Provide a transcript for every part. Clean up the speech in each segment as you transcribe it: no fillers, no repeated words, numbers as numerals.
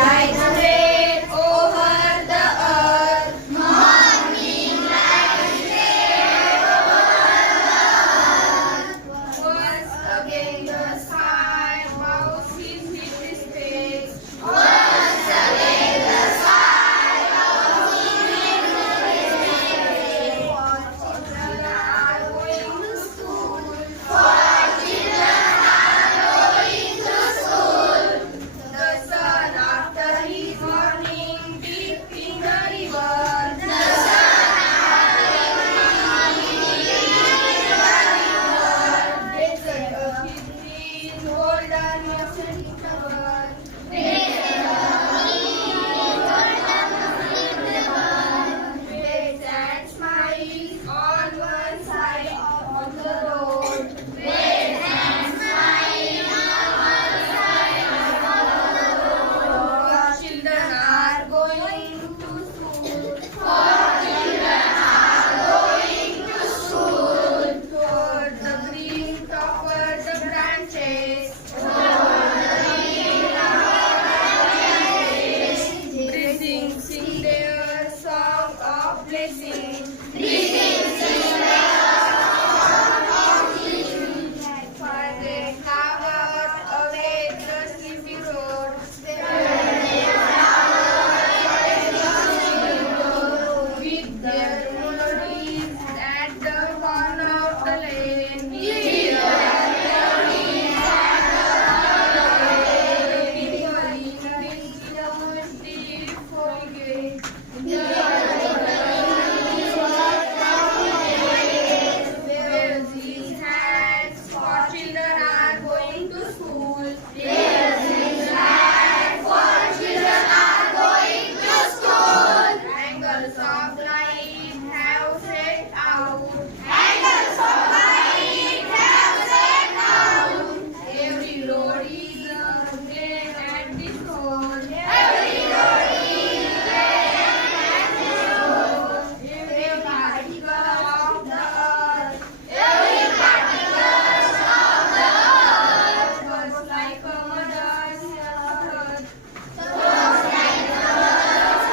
like the rain over the earth, morning like rain over the earth. Once again the sky bows his face. Once again the sky bows his face. For children are going to school. For children are going to school. The sun after his morning dip in the river. The sun after his morning dip in the river. They set up his feet, golden ocean cover. They set up his feet, golden ocean cover. Waves and smiles on one side of the road. Waves and smiles on one side of the road. Children are going to school. For children are going to school. Toward the green topper the branches. Toward the green topper the branches. Sing their song of blessing. Sing their song of blessing. For they covered away the sleepy road. With their melodies at the corner of the lane. With their melodies at the corner of the lane. Did forget. Wave these hands, for children are going to school. Wave these hands, for children are going to school. Angles of light have set out. Angles of light have set out. Every road is again at this road. Every road is again at this road. Every particle of the earth. Every particle of the earth was like a mother's heart. Was like a mother's heart.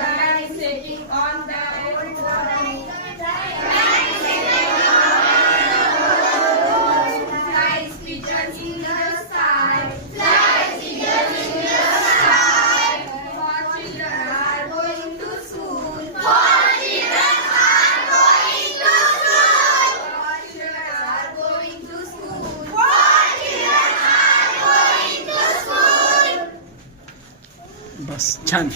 Light setting on the old world. Light setting on the old world. Lights pigeons in the sky. Lights pigeons in the sky. For children are going to school. For children are going to school. For children are going to school. For children are going to school. बस छान.